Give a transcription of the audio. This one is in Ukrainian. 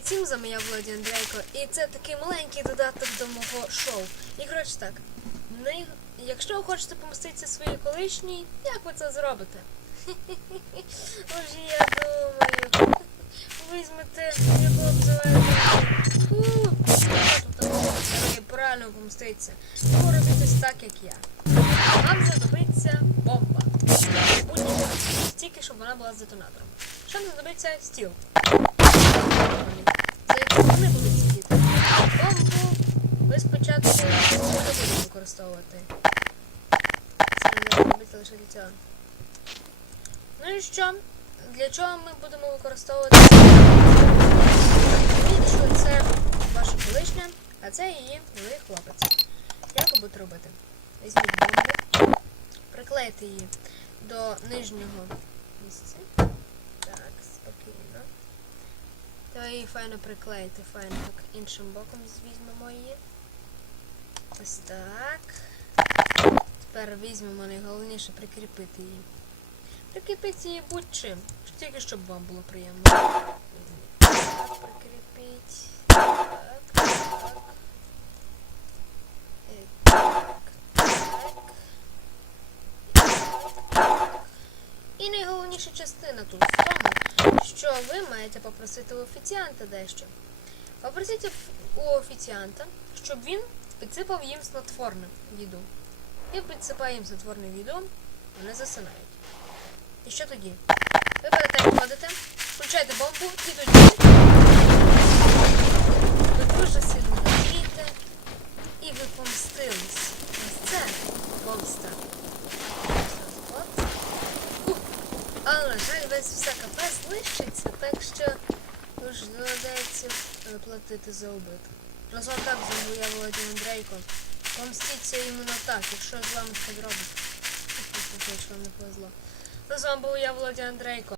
Привіт всім, з вами я Андрейко, і це такий маленький додаток до мого шоу. І коротше так, не, якщо ви хочете помститися своїй колишній, як ви це зробите? Отже, я думаю, візьмете, яку обзиваєте. Правильно помститися. Ви розумієтесь так, як я. Вам знадобиться бомба. Будь-яка. Тільки щоб вона була з детонатором. Що нам знадобиться стіл. За які вони будуть сидіти. Бомбу ви спочатку не будете використовувати. Це не робити лише для цього. Ну і що? Для чого ми будемо використовувати? Що це ваша колишня, а це її новий хлопець. Як ви будете робити? Візьміть бомбу, приклейте її до нижнього місця. Так, спокійно. Давай її файно приклеїти, файно так іншим боком візьмемо її. Ось так. Тепер візьмемо найголовніше прикріпити її. Прикріпити її будь-чим, тільки щоб вам було приємно. Так, прикріпіть. Так, так. І так, так. І найголовніша частина тут в тому, що ви маєте попросити у офіціанта дещо. Попросіть у офіціанта, щоб він підсипав їм снотворне їду. І підсипає їм снотворне їду, вони засинають. І що тоді? Ви перед тим ходите, включаєте бомбу і тоді ви дуже сильно радієте і ви помстились. Ось це помста. От. Ух. Але, жаль, весь все кафе знищиться, так що ж доведеться е, платити за убиток. Раз вам так я Володимир Андрейко. Помстіться іменно так, якщо з вами щось зробить. Якщо вам не повезло. З вами був я, Володя Андрейко.